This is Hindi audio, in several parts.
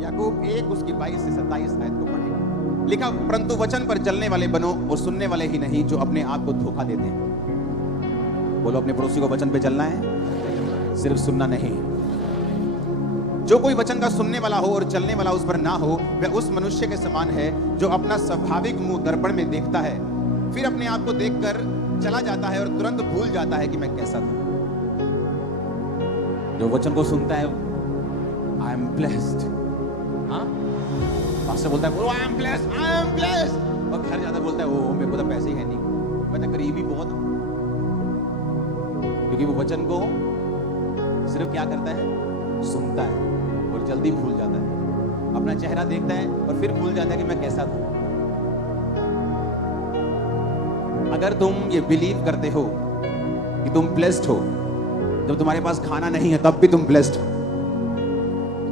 याकूब 1 उसकी 22 से 27 आयत को पढ़ेगा। लिखा, परंतु वचन पर चलने वाले बनो और सुनने वाले ही नहीं जो अपने आप को धोखा देते हैं। बोलो, अपने पड़ोसी को वचन पे चलना है, सिर्फ सुनना नहीं। जो कोई वचन का सुनने वाला हो और चलने वाला उस पर ना हो, वह उस मनुष्य के समान है जो अपना स्वाभाविक मुंह दर्पण में देखता है, फिर अपने आप को देखकर चला जाता है और तुरंत भूल जाता है कि मैं कैसा था। जो वचन को सुनता है, आई एम ब्लेस्ड, हाँ, पास्टर बोलता है I am blessed, I am blessed, और घर जाता बोलता है ओ मेरे को तो पैसे ही है नहीं, मैं तो गरीबी बहुत हूं। क्योंकि वो वचन को सिर्फ क्या करता है, सुनता है और जल्दी भूल जाता है। अपना चेहरा देखता है और फिर भूल जाता है कि मैं कैसा था। अगर तुम ये बिलीव करते हो कि तुम ब्लेस्ड हो, जब तुम्हारे पास खाना नहीं है तब भी तुम ब्लेस्ड हो,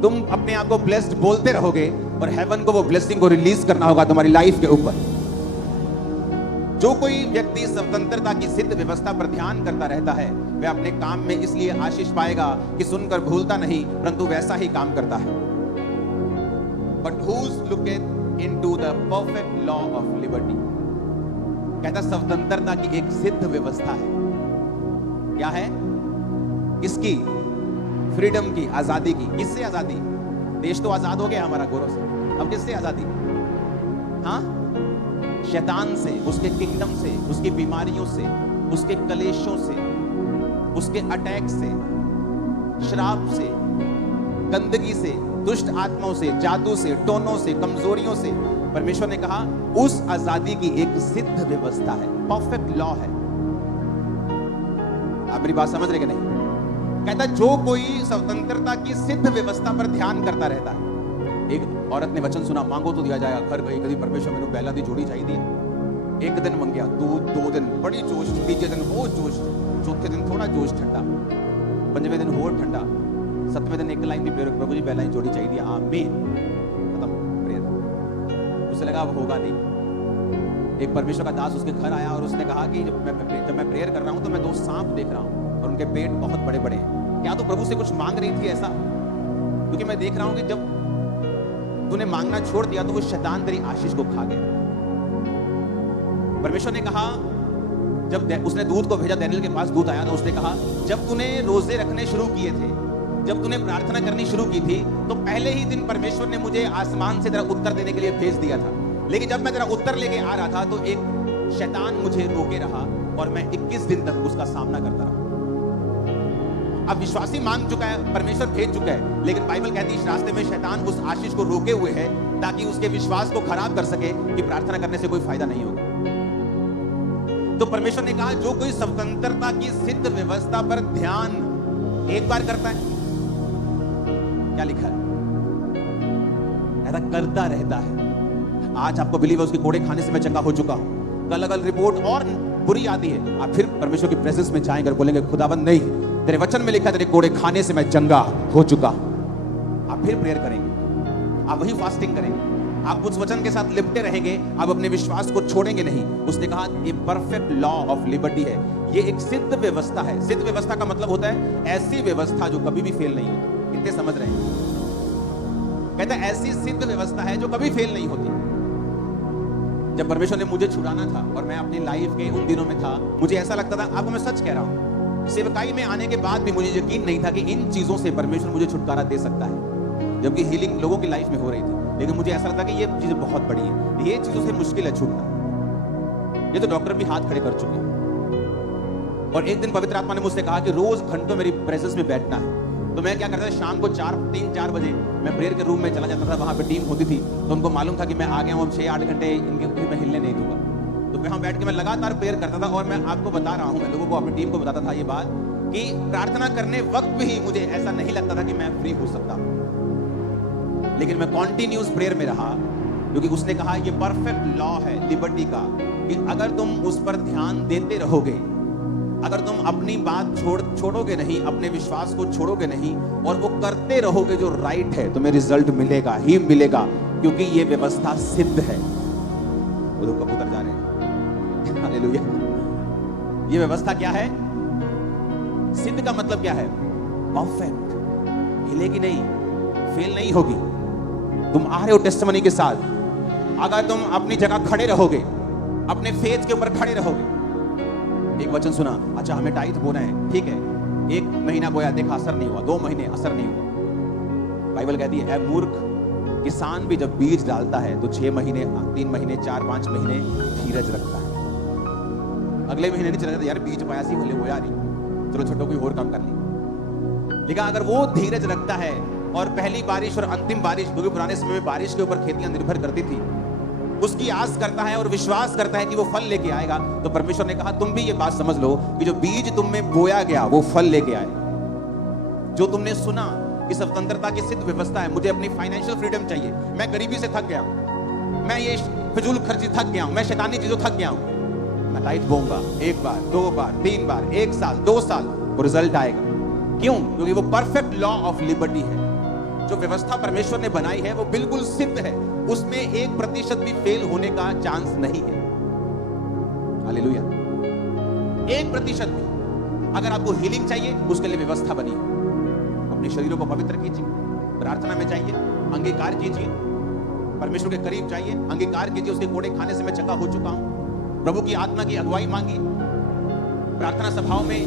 तुम अपने आप को ब्लेस्ड बोलते रहोगे और हेवन को वो ब्लेसिंग को रिलीज करना होगा तुम्हारी लाइफ के ऊपर। जो कोई व्यक्ति स्वतंत्रता की सिद्ध व्यवस्था पर ध्यान करता रहता है, वह अपने काम में इसलिए आशीष पाएगा कि सुनकर भूलता नहीं, परंतु वैसा ही काम करता है। But whose looketh into the perfect law of liberty? कहता स्वतंत्रता की एक सिद्ध व्यवस्था है। क्या है? किसकी? फ्रीडम की, आजादी की। किससे आजादी? देश तो आजाद हो गया हमारा गौरव से, अब किससे आजादी? हाँ, शैतान से, उसके किंगडम से, उसकी बीमारियों से, उसके कलेशों से, उसके अटैक से, श्राप से, गंदगी से, दुष्ट आत्माओं से, जादू से, टोनों से, कमजोरियों से। परमेश्वर ने कहा उस आजादी की एक सिद्ध व्यवस्था है, परफेक्ट लॉ है। आप मेरी बात समझ रहे कि नहीं? कहता जो कोई स्वतंत्रता की सिद्ध व्यवस्था पर ध्यान करता रहता है। एक औरत ने वचन सुना, मांगो तो दिया जाएगा, घर गई, कभी परमेश्वर मैंने पहला दी जोड़ी चाहिए। एक दिन मंग गया, दो दिन बड़ी जोश, तीसरे दिन वो जोश, चौथे दिन थोड़ा जोश ठंडा, पंजवें दिन और ठंडा, 7वें दिन एक लाइन भी प्रेयर, प्रभु जी पहला ही जोड़ी चाहिए, आमीन, खत्म प्रेयर। उसे लगा अब होगा नहीं। एक परमेश्वर का दास उसके घर आया और उसने कहा कि जब मैं प्रेयर कर रहा हूं तो मैं 2 सांप देख रहा हूं और उनके पेट बहुत बड़े बड़े हैं। क्या तू प्रभु से कुछ मांग रही थी ऐसा? क्योंकि मैं देख रहा हूं कि जब तूने मांगना छोड़ दिया तो वो शैतान तेरी आशीष को खा गया। परमेश्वर ने कहा, जब उसने दूत को भेजा, दानियेल के पास दूत आया तो उसने कहा जब तूने रोजे रखने शुरू किए थे, जब तूने प्रार्थना करनी शुरू की थी, तो पहले ही दिन परमेश्वर ने मुझे आसमान से तेरा उत्तर देने के लिए भेज दिया था। लेकिन जब मैं तेरा उत्तर लेके आ रहा था तो एक शैतान मुझे रोके रहा और मैं 21 दिन तक उसका सामना करता रहा। अब विश्वासी मांग चुका है, परमेश्वर भेज चुका है, लेकिन बाइबल कहती है इस रास्ते में शैतान उस आशीष को रोके हुए है ताकि उसके विश्वास को खराब कर सके कि प्रार्थना करने से कोई फायदा नहीं होगा। तो परमेश्वर ने कहा जो कोई स्वतंत्रता की सिद्ध व्यवस्था पर ध्यान एक बार करता है, क्या लिखा है, ऐसा करता रहता है। आज आपको बिलीव है उसके कोड़े खाने से मैं चंगा हो चुका हूं, कल अगर रिपोर्ट और बुरी आती है आप फिर परमेश्वर की प्रेजेंस में जाएंगे और बोलेंगे खुदाबंद नहीं, तेरे वचन में लिखा तेरे कोड़े खाने से मैं चंगा हो चुका। आप फिर प्रेयर करेंगे, आप वही फास्टिंग करेंगे, आप उस वचन के साथ लिपटे रहेंगे, आप अपने विश्वास को छोड़ेंगे नहीं। उसने कहा ये परफेक्ट लॉ ऑफ लिबर्टी है, ये एक सिद्ध व्यवस्था है। सिद्ध व्यवस्था का मतलब होता है ऐसी व्यवस्था जो कभी भी फेल नहीं होती। कितने समझ रहे हैं? कहता है ऐसी सिद्ध व्यवस्था है जो कभी फेल नहीं होती। जब परमेश्वर ने मुझे छुड़ाना था और मैं अपनी लाइफ के उन दिनों में था, मुझे ऐसा लगता था, आपको मैं सच कह रहा हूं, सेवकाई में आने के बाद भी मुझे यकीन नहीं था कि इन चीजों से परमेश्वर मुझे छुटकारा दे सकता है, जबकि हीलिंग लोगों की लाइफ में हो रही थी। लेकिन मुझे ऐसा लगता कि ये चीजें बहुत बड़ी है, ये चीजों से मुश्किल है छूटना। ये तो डॉक्टर भी हाथ खड़े कर चुके हैं। और एक दिन पवित्र आत्मा ने मुझसे कहा कि रोज घंटों मेरी प्रेजेंस में बैठना है। तो मैं क्या करता था, शाम को 3-4 बजे मैं प्रेयर के रूम में चला जाता था, वहां पे टीम होती थी, तो उनको मालूम था कि मैं आ गया हूं, 6-8 घंटे इनके मैं हिलने नहीं दूंगा। तो वहां बैठ के मैं लगातार प्रेयर करता था। और मैं आपको बता रहा हूं, मैं लोगों को, अपनी टीम को बताता था ये बात कि प्रार्थना करने वक्त भी मुझे ऐसा नहीं लगता था कि मैं फ्री हो सकता हूं, लेकिन मैं कॉन्टिन्यूस प्रेयर में रहा, क्योंकि उसने कहा ये परफेक्ट लॉ है लिबर्टी का कि अगर तुम उस पर ध्यान देते रहोगे, अगर तुम अपनी बात छोड़ोगे नहीं, अपने विश्वास को छोड़ोगे नहीं और वो करते रहोगे जो राइट है, तुम्हें रिजल्ट मिलेगा ही मिलेगा, क्योंकि ये व्यवस्था सिद्ध है। वो लोग कबूतर जा रहे हैं, हालेलुया। ये व्यवस्था क्या है? सिद्ध का मतलब क्या है? परफेक्ट, हिलेगी नहीं, फेल नहीं होगी, तुम आ रहे हो टेस्टिमनी के साथ, अगर तुम अपनी जगह खड़े रहोगे, अपने फेथ के ऊपर खड़े रहोगे। एक वचन सुना, अच्छा हमें टाइट बोना है, ठीक है, 1 महीना बोया, देखा असर नहीं हुआ, 2 महीने असर नहीं हुआ। बाइबल कहती है मूर्ख, किसान भी जब बीज डालता है तो 6 महीने, 3 महीने, 4-5 महीने धीरज रखता है। अगले महीने नहीं चला, यार बीज पाया सी भले बोया नहीं, चलो छोटो कोई और काम कर ली। लेकिन अगर वो धीरज रखता है और पहली बारिश और अंतिम बारिश, क्योंकि पुराने समय में बारिश के ऊपर खेतियां निर्भर करती थी, उसकी आस करता है और विश्वास करता है कि वो फल लेके आएगा, तो परमेश्वर ने कहा तुम भी ये बात समझ लो कि जो बीज तुम में बोया गया वो फल लेके आए। जो तुमने सुना कि स्वतंत्रता की सिद्ध व्यवस्था है, मुझे अपनी फाइनेंशियल फ्रीडम चाहिए, मैं गरीबी से थक गया हूं, मैं ये फिजूल खर्ची थक गया हूं, मैं शैतानी चीजों थक गया हूं, मैं टाइट बोऊंगा 1 बार, 2 बार, 3 बार, 1 साल, 2 साल, वो रिजल्ट आएगा। क्यों? क्योंकि वो परफेक्ट लॉ ऑफ लिबर्टी है। जो व्यवस्था परमेश्वर ने बनाई है वो बिल्कुल सिद्ध है, उसमें 1% भी फेल होने का चांस नहीं है। हालेलुया। 1% भी। अगर आपको हीलिंग चाहिए, उसके लिए व्यवस्था बनी है। अपने शरीरों को पवित्र कीजिए, प्रार्थना में जाइए, अंगीकार कीजिए, परमेश्वर के करीब जाइए, अंगीकार कीजिए उसके कोड़े खाने से मैं चंगा हो चुका हूं, प्रभु की आत्मा की अगुवाई मांगिए, प्रार्थना सभाओं में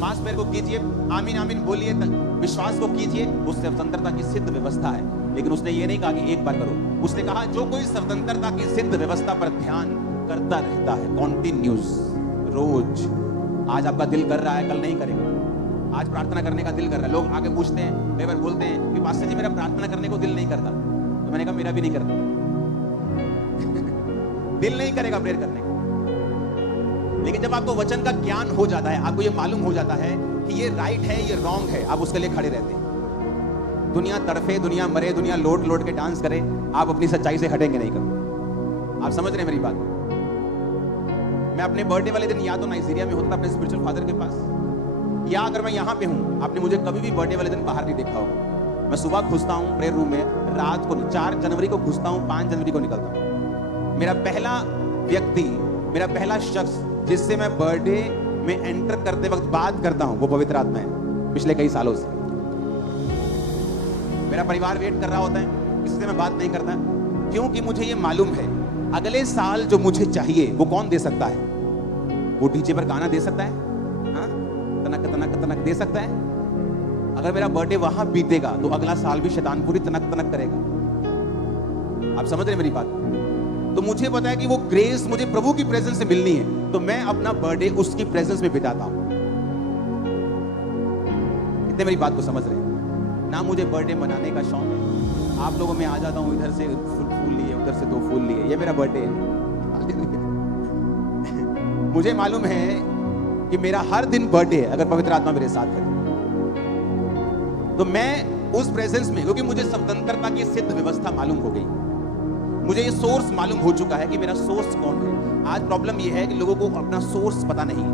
मास पैर को कीजिए, आमीन आमीन बोलिए, विश्वास को कीजिए, उस स्वतंत्रता की सिद्ध व्यवस्था है। लेकिन उसने ये नहीं कहा कि 1 बार करो, उसने कहा जो कोई स्वतंत्रता की सिद्ध व्यवस्था पर ध्यान करता रहता है, कॉन्टिन्यूस, रोज। आज आपका दिल कर रहा है, कल नहीं करेगा। आज प्रार्थना करने का दिल कर रहा है, लोग आके पूछते हैं, कई बार बोलते हैं कि पास्टर जी मेरा प्रार्थना करने को दिल नहीं करता, तो मैंने कहा मेरा भी नहीं करता। दिल नहीं करेगा प्रेयर करने का। लेकिन जब आपको वचन का ज्ञान हो जाता है, आपको ये मालूम हो जाता है कि ये राइट है, ये रॉन्ग है, आप उसके लिए खड़े रहते हैं। दुनिया तड़फे, दुनिया मरे, दुनिया लोट लोट के डांस करे, आप अपनी सच्चाई से हटेंगे नहीं कभी। आप समझ रहे हैं मेरी बात? मैं अपने बर्थडे वाले दिन या तो नाइजीरिया में होता अपने स्पिरिचुअल फादर के पास, या अगर मैं यहाँ पे हूँ, आपने मुझे कभी भी बर्थडे वाले दिन बाहर नहीं देखा होगा। मैं सुबह घुसता हूँ प्रेयर रूम में, रात को 4 जनवरी को घुसता हूँ, 5 जनवरी को निकलता हूँ। मेरा पहला व्यक्ति, मेरा पहला शख्स जिससे मैं बर्थडे में एंटर करते वक्त बात करता हूं, वो पवित्र आत्मा है। पिछले कई सालों से मेरा परिवार वेट कर रहा होता है, किसी से मैं बात नहीं करता, क्योंकि मुझे ये मालूम है अगले साल जो मुझे चाहिए वो कौन दे सकता है? वो डीजे पर गाना दे सकता है, हाँ? तनक तनक तनक दे सकता है। अगर मेरा बर्थडे वहां बीतेगा तो अगला साल भी शैतान पूरी तनक तनक करेगा। आप समझ रहे मेरी बात? तो मुझे पता है कि वो ग्रेस मुझे प्रभु की प्रेजेंस से मिलनी है, तो मैं अपना बर्थडे उसकी प्रेजेंस में बिताता हूं। कितने मेरी बात को समझ रहे हैं? ना मुझे बर्थडे मनाने का शौक है, आप लोगों में आ जाता हूं, इधर से फूल लिए, उधर से 2 फूल लिए, ये मेरा बर्थडे है। मुझे मालूम है कि मेरा हर दिन बर्थडे है अगर पवित्र आत्मा मेरे साथ है, तो मैं उस प्रेजेंस में, क्योंकि मुझे स्वतंत्रता की सिद्ध व्यवस्था मालूम हो गई, मुझे ये सोर्स मालूम हो चुका है कि मेरा सोर्स कौन है। आज प्रॉब्लम ये है कि लोगों को अपना सोर्स पता नहीं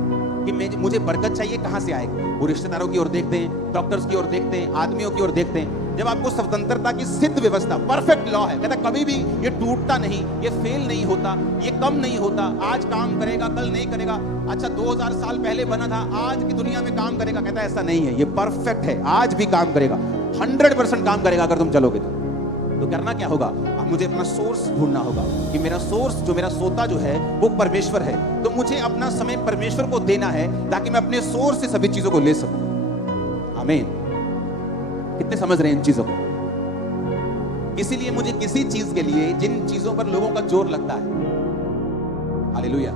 कि मुझे बरकत चाहिए कहां से आएगी। वो रिश्तेदारों की ओर देखते हैं, डॉक्टर्स की ओर देखते हैं, आदमियों की ओर देखते हैं। जब आपको स्वतंत्रता की सिद्ध व्यवस्था, परफेक्ट लॉ है, कहता कभी भी ये टूटता नहीं, ये फेल नहीं होता, ये कम नहीं होता, आज काम करेगा कल नहीं करेगा, अच्छा 2000 साल पहले बना था आज की दुनिया में काम करेगा, कहता ऐसा नहीं है, ये परफेक्ट है, आज भी काम करेगा, 100% काम करेगा अगर तुम चलोगे तो करना क्या होगा? अब मुझे अपना सोर्स ढूंढना होगा कि मेरा सोर्स, जो मेरा सोता जो है वो परमेश्वर है, तो मुझे अपना समय परमेश्वर को देना है ताकि मैं अपने सोर्स से सभी चीजों को ले सकूं। आमीन। कितने समझ रहे हैं इन चीजों को? इसीलिए मुझे किसी चीज के लिए, जिन चीजों पर लोगों का जोर लगता है, हालेलुया,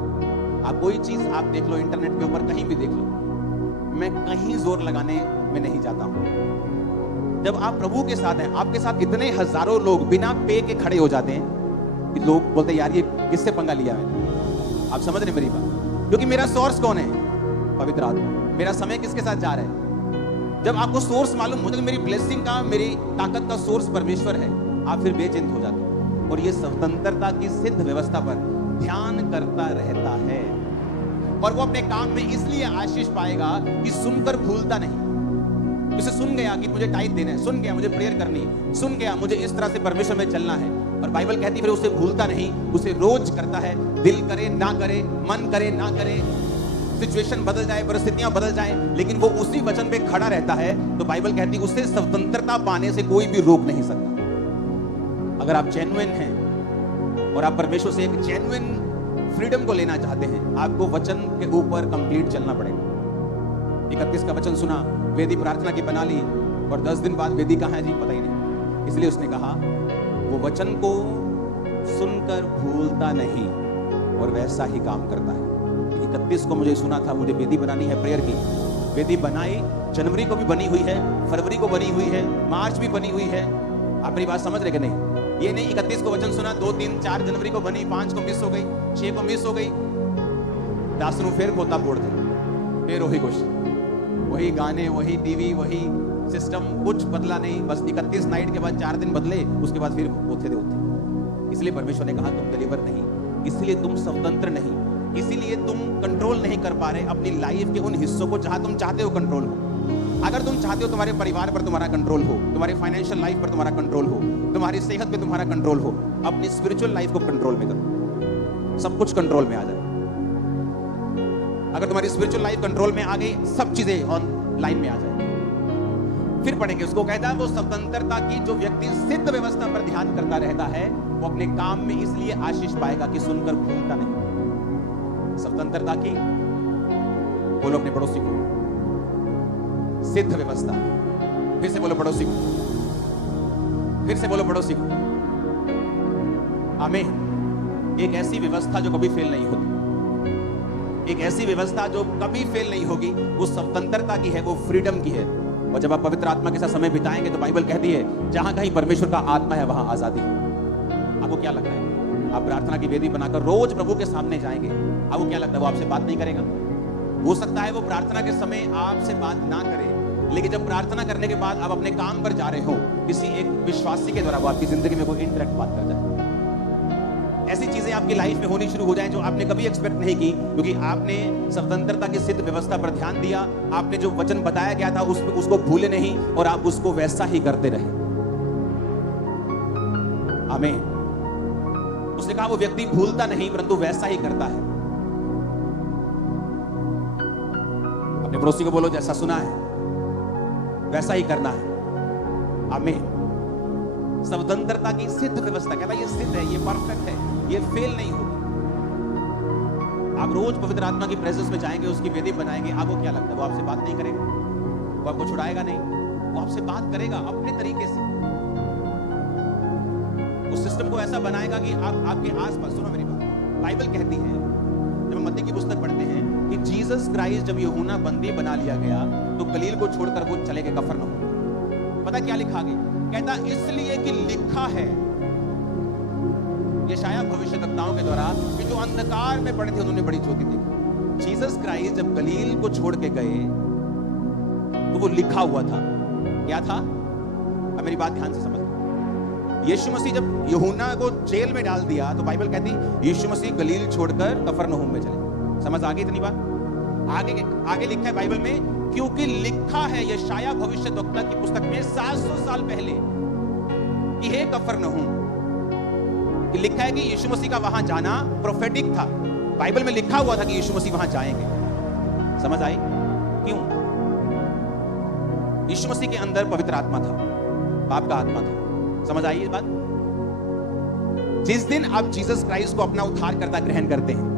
आप कोई चीज आप देख लो, इंटरनेट के ऊपर कहीं भी देख लो, मैं कहीं जोर लगाने में नहीं जाता हूं। जब आप प्रभु के साथ हैं, आपके साथ इतने हजारों लोग बिना पे के खड़े हो जाते हैं कि लोग बोलते हैं यार ये किससे पंगा लिया मैंने। आप समझ रहे मेरी बात? क्योंकि मेरा सोर्स कौन है? पवित्र आत्मा। मेरा समय किसके साथ जा रहा है? जब आपको सोर्स मालूम हो जाए, मेरी ब्लेसिंग का, मेरी ताकत का सोर्स परमेश्वर है, आप फिर बेचिंत हो जाते हैं और ये स्वतंत्रता की सिद्ध व्यवस्था पर ध्यान करता रहता है, और वो अपने काम में इसलिए आशीष पाएगा कि सुनकर भूलता नहीं। उसे सुन गया कि मुझे टाइट देना है, सुन गया मुझे प्रेयर करनी है, सुन गया मुझे इस तरह से परमेश्वर में चलना है, और बाइबल कहती है फिर उसे भूलता नहीं, उसे रोज करता है, दिल करे ना करे, मन करे ना करे, सिचुएशन बदल जाए, परिस्थितियां बदल जाए, लेकिन वो उसी वचन पे खड़ा रहता है, तो बाइबल कहती है उसे स्वतंत्रता पाने से कोई भी रोक नहीं सकता। अगर आप जेन्युइन हैं और आप परमेश्वर से एक जेन्युइन फ्रीडम को लेना चाहते हैं, आपको वचन के ऊपर कंप्लीट चलना पड़ेगा। 31 का वचन सुना, वेदी प्रार्थना की बना ली और 10 दिन बाद वेदी कहाँ है जी, पता ही नहीं। इसलिए उसने कहा वो वचन को सुनकर भूलता नहीं और वैसा ही काम करता है। 31 को मुझे सुना था, मुझे वेदी बनानी है प्रेयर की। वेदी बनाई, जनवरी को भी बनी हुई है, फरवरी को बनी हुई है, मार्च भी बनी हुई है। आप मेरी बात समझ रहे कि नहीं? ये नहीं 31 को वचन सुना, 2, 3, 4 जनवरी को बनी, 5 को मिस हो गई, 6 को मिस हो गई, 10 ਨੂੰ फिर खोता बोड़ दे, फिर वही कुछ, वही गाने, वही टीवी, वही सिस्टम, कुछ बदला नहीं। बस 31 नाइट के बाद 4 दिन बदले, उसके बाद फिर होते थे होते। इसलिए परमेश्वर ने कहा तुम डिलीवर नहीं, इसलिए तुम स्वतंत्र नहीं, इसीलिए तुम कंट्रोल नहीं कर पा रहे अपनी लाइफ के उन हिस्सों को जहां तुम चाहते हो कंट्रोल हो। अगर तुम चाहते हो तुम्हारे परिवार पर तुम्हारा कंट्रोल हो, तुम्हारे फाइनेंशियल लाइफ पर तुम्हारा कंट्रोल हो, तुम्हारी सेहत पे तुम्हारा कंट्रोल हो, अपनी स्पिरिचुअल लाइफ को कंट्रोल में करो, सब कुछ कंट्रोल में आ जाए। अगर तुम्हारी स्पिरिचुअल लाइफ कंट्रोल में आ गई, सब चीजें ऑन लाइन में आ जाए। फिर पढ़ेंगे उसको, कहता है वो स्वतंत्रता की जो व्यक्ति सिद्ध व्यवस्था पर ध्यान करता रहता है, वो अपने काम में इसलिए आशीष पाएगा कि सुनकर भूलता नहीं। स्वतंत्रता की, बोलो अपने पड़ोसी को, सिद्ध व्यवस्था, फिर से बोलो पड़ोसी को, फिर से बोलो पड़ोसी को। आमीन। एक ऐसी व्यवस्था जो कभी फेल नहीं होती, एक ऐसी व्यवस्था जो कभी फेल नहीं होगी, वो स्वतंत्रता की है, वो फ्रीडम की है। और जब आप पवित्र आत्मा के साथ समय बिताएंगे तो बाइबल कहती है जहां कहीं परमेश्वर का आत्मा है वहां आजादी है। आपको क्या लगता है? आप प्रार्थना की वेदी बनाकर रोज प्रभु के सामने जाएंगे, आपको क्या लगता है वो आपसे बात नहीं करेगा? हो सकता है वो प्रार्थना के समय आपसे बात ना करे, लेकिन जब प्रार्थना करने के बाद आप अपने काम पर जा रहे हो, किसी एक विश्वासी के द्वारा वो आपकी जिंदगी में कोई इंटरेक्ट बात कर जाए। ऐसी चीजें आपकी लाइफ में होनी शुरू हो जाए जो आपने कभी एक्सपेक्ट नहीं की, क्योंकि आपने स्वतंत्रता की सिद्ध व्यवस्था पर ध्यान दिया, आपने जो वचन बताया गया था उसको भूले नहीं और आप उसको वैसा ही करते रहे। आमीन। उसने कहा वो व्यक्ति भूलता नहीं परंतु वैसा ही करता है। अपने पड़ोसी को बोलो जैसा सुना है वैसा ही करना है। आमीन। स्वतंत्रता की सिद्ध व्यवस्था, कहता है ये सिद्ध है, ये परफेक्ट है, ये फेल नहीं होगी। आप रोज पवित्र आत्मा की प्रेजेंस में जाएंगे, उसकी वेदी बनाएंगे, आपको क्या लगता है वो आपसे बात नहीं करेगा? वो आपको छुड़ाएगा नहीं, वो आपसे बात करेगा अपने तरीके से। उस सिस्टम को ऐसा बनाएगा कि आप आपके आसपास, सुनो मेरी बात, बाइबल कहती है, जब हम मत्ती की पुस्तक पढ़ते हैं कि जीसस क्राइस्ट जब यूहन्ना बंदी बना लिया गया तो गलील को छोड़कर वो चले गए कफरनहूम। पता क्या लिखा गया? कहता इसलिए कि लिखा है, यशायाह भविष्यवक्ताओं के द्वारा, कि जो अंधकार में पड़े थे उन्होंने बड़ी ज्योति देखी। जीसस क्राइस्ट जब गलील को छोड़ के गए तो वो लिखा हुआ था। क्या था? अब मेरी बात ध्यान से समझ। यीशु मसीह जब यूहन्ना को जेल में डाल दिया तो बाइबल कहती यीशु मसीह गलील छोड़कर कफरनहूम में चले। समझ आ गई इतनी बात? आगे लिखा है बाइबल में, क्योंकि लिखा है यशायाह भविष्यवक्ता की पुस्तक में 700 साल पहले कि हे कफरनहूम, कि लिखा है कि यीशु मसीह का वहां जाना प्रोफेटिक था। बाइबल में लिखा हुआ था कि यीशु मसीह वहां जाएंगे। समझ आई? क्यों? यीशु मसीह के अंदर पवित्र आत्मा था, बाप का आत्मा था। समझ आई ये बात? जिस दिन आप जीसस क्राइस्ट को अपना उद्धारकर्ता ग्रहण करते हैं,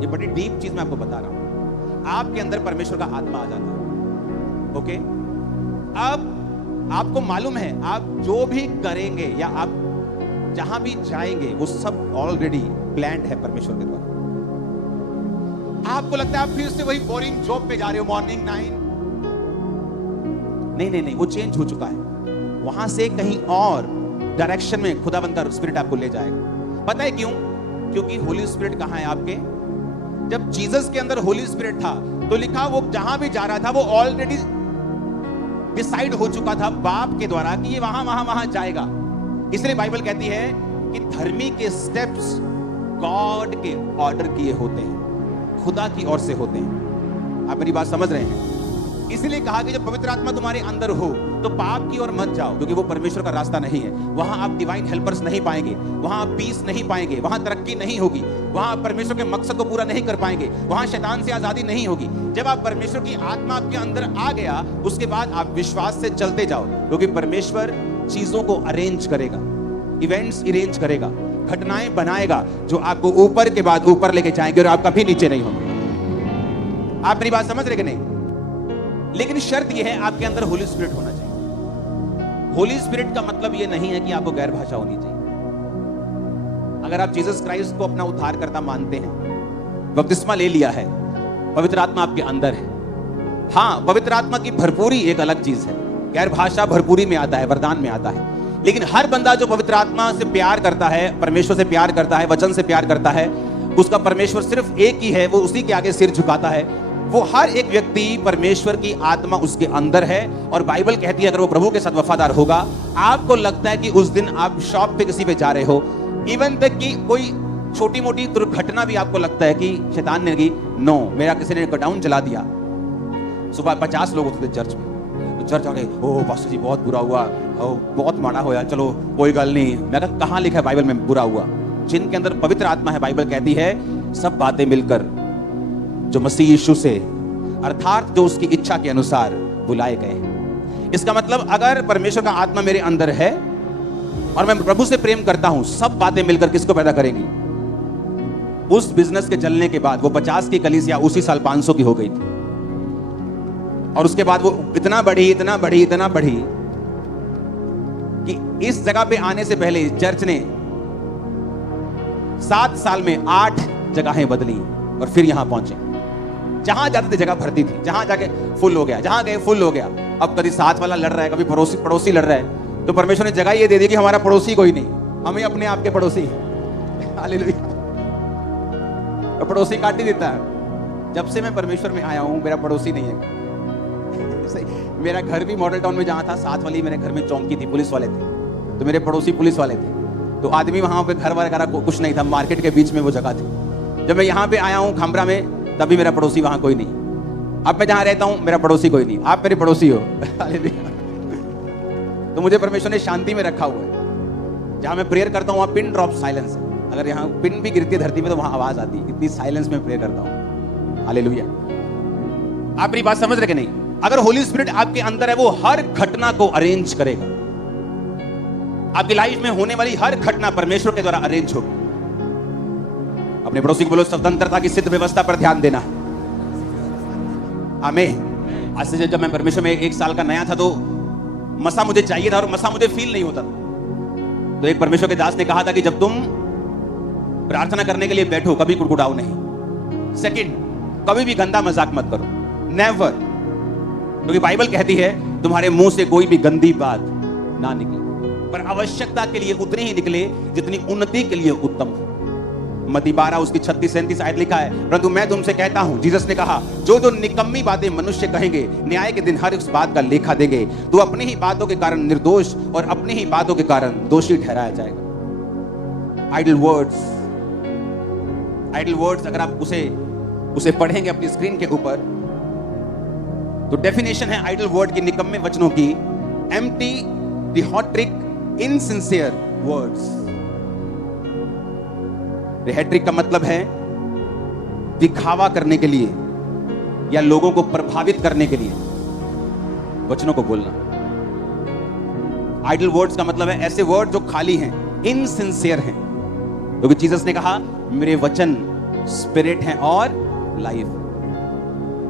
ये बड़ी डीप चीज मैं आपको बता रहा हूं, आपके अंदर परमेश्वर का आत्मा आ जाता है। ओके? अब आपको मालूम है आप जो भी करेंगे या आप जहां भी जाएंगे वो सब ऑलरेडी प्लान्ड है परमेश्वर के द्वारा। आपको लगता है आप फिर से वही बोरिंग जॉब पे जा रहे हो, मॉर्निंग 9। नहीं, वो चेंज हो चुका है। वहां से कहीं और डायरेक्शन में खुदाबंद का स्पिरिट आपको ले जाएगा। पता है क्यों? क्योंकि होली स्पिरिट कहां है आपके? जब जीसस के अंदर होली स्पिरिट था तो लिखा वो जहां भी जा रहा था वो ऑलरेडी डिसाइड हो चुका था बाप के द्वारा कि ये वहां जाएगा। इसलिए बाइबल कहती है कि धर्मी के स्टेप्स गॉड के ऑर्डर किए होते हैं, खुदा की ओर से होते हैं। आप मेरी बात समझ रहे हैं? इसलिए कहा कि जब पवित्र आत्मा तुम्हारे अंदर हो तो पाप की ओर मत जाओ, क्योंकि वो परमेश्वर का रास्ता नहीं है। वहां आप डिवाइन हेल्पर्स नहीं पाएंगे, वहां आप पीस नहीं पाएंगे, वहां तरक्की नहीं होगी, वहां आप परमेश्वर के मकसद को पूरा नहीं कर पाएंगे, वहां शैतान से आजादी नहीं होगी। जब आप परमेश्वर की आत्मा आपके अंदर आ गया, उसके बाद आप विश्वास से चलते जाओ, क्योंकि परमेश्वर चीजों को अरेंज करेगा, इवेंट्स अरेंज करेगा, घटनाएं बनाएगा जो आपको ऊपर के बाद ऊपर लेके जाएंगे और आप कभी नीचे नहीं होंगे। आप मेरी बात समझ रहे कि नहीं? लेकिन शर्त यह है, आपके अंदर होली स्पिरिट होना चाहिए। होली स्पिरिट का मतलब यह नहीं है कि आपको गैर भाषा होनी चाहिए। अगर आप जीसस क्राइस्ट को अपना उद्धारकर्ता मानते हैं, बपतिस्मा ले लिया है, पवित्र आत्मा आपके अंदर है। हाँ, पवित्र आत्मा की भरपूरी एक अलग चीज है, गैर भाषा भरपूरी में आता है, वरदान में आता है। लेकिन हर बंदा जो पवित्र आत्मा से प्यार करता है, परमेश्वर से प्यार करता है, वचन से प्यार करता है, उसका परमेश्वर सिर्फ एक ही है, वो उसी के आगे सिर झुकाता है। वो हर एक व्यक्ति, परमेश्वर की आत्मा उसके अंदर है। और बाइबल कहती है अगर वो प्रभु के साथ वफादार होगा, आपको लगता है कि उस दिन आप शॉप पे किसी पे जा रहे हो, इवन तक कि कोई छोटी मोटी दुर्घटना भी आपको लगता है कि शैतान ने की नो, मेरा किसी ने डाउन चला दिया। सुबह 50 लोग होते थे चर्च में, तो चर्च आ गए, ओह पास्टर जी बहुत बुरा हुआ, बहुत माड़ा होया, चलो कोई गल नहीं। मैं कहा कहां लिखा है बाइबल में बुरा हुआ? जिनके अंदर पवित्र आत्मा है, बाइबल कहती है सब बातें मिलकर जो मसीह यीशु से अर्थात जो उसकी इच्छा के अनुसार बुलाए गए। इसका मतलब अगर परमेश्वर का आत्मा मेरे अंदर है और मैं प्रभु से प्रेम करता हूं, सब बातें मिलकर किसको पैदा करेंगी? उस बिजनेस के चलने के बाद वो 50 की कलीसिया उसी साल 500 की हो गई थी। और उसके बाद वो इतना बढ़ी, इतना बढ़ी, इतना बढ़ी कि इस जगह पे आने से पहले चर्च ने 7 साल में 8 जगहें बदली और फिर यहां पहुंचे। जहां जाते थे जगह भरती थी, जहां जाके फुल हो गया, जहां गए फुल हो गया। अब कभी साथ वाला लड़ रहा है, कभी पड़ोसी लड़ रहा है, तो परमेश्वर ने जगह ये दे दी कि हमारा पड़ोसी कोई नहीं, हम ही अपने आप के पड़ोसी। हालेलुया। पड़ोसी काट ही देता है। जब से मैं परमेश्वर में आया हूं, मेरा पड़ोसी नहीं है। मेरा घर भी मॉडल टाउन में जहां था, साथ वाली मेरे घर में चौकी थी, पुलिस वाले थे, तो मेरे पड़ोसी पुलिस वाले थे। तो आदमी वहां पे घर वगैरह कुछ नहीं था, मार्केट के बीच में वो जगह थी। जब मैं यहाँ पे आया हूँ खामरा में, तभी मेरा पड़ोसी वहां कोई नहीं। अब मैं जहां रहता हूं, मेरा पड़ोसी कोई नहीं। आप मेरे पड़ोसी हो। तो मुझे परमेश्वर ने शांति में रखा हुआ है। जहां मैं प्रेयर करता हूं वहां पिन ड्रॉप साइलेंस है। अगर यहाँ पिन भी गिरती है धरती में तो वहां आवाज आती है, इतनी साइलेंस में प्रेयर करता हूं। हालेलुया। आप मेरी बात समझ रहे कि नहीं? अगर होली स्पिरिट आपके अंदर है, वो हर घटना को अरेंज करेगा। आपकी लाइफ में होने वाली हर घटना परमेश्वर के द्वारा अरेंज होगी। अपने पड़ोसी को बोलो स्वतंत्रता की सिद्ध व्यवस्था पर ध्यान देना। आमीन। आज से जब मैं परमेश्वर में 1 साल का नया था, तो मसा मुझे चाहिए था और मसा मुझे फील नहीं होता था। तो एक परमेश्वर के दास ने कहा था कि जब तुम प्रार्थना करने के लिए बैठो, कभी कुड़कुड़ाओ नहीं। सेकंड, कभी भी गंदा मजाक मत करो, नेवर। क्योंकि बाइबल कहती है तुम्हारे मुंह से कोई भी गंदी बात ना निकले, पर आवश्यकता के लिए उतनी ही निकले जितनी उन्नति के लिए उत्तम हो। मत्ती 12 उसकी 36-37 आयत लिखा है, परंतु मैं तुमसे कहता हूं, जीसस ने कहा, जो जो निकम्मी बातें मनुष्य कहेंगे, न्याय के दिन हर उस बात का लेखा देंगे। तो अपनी ही बातों के कारण निर्दोष और अपनी ही बातों के कारण दोषी ठहराया जाएगा। आइडल वर्ड्स अगर आप उसे पढ़ेंगे अपनी स्क्रीन के ऊपर, तो डेफिनेशन है आइडल वर्ड की, निकम्मे वचनों की, एम्प्टी, रिहेट्रिक, इनसिंसियर वर्ड्स। रिहेट्रिक का मतलब है दिखावा करने के लिए या लोगों को प्रभावित करने के लिए वचनों को बोलना। आइडल वर्ड्स का मतलब है ऐसे वर्ड जो खाली हैं, इनसिंसियर हैं। क्योंकि जीसस ने कहा, मेरे वचन स्पिरिट हैं और लाइफ।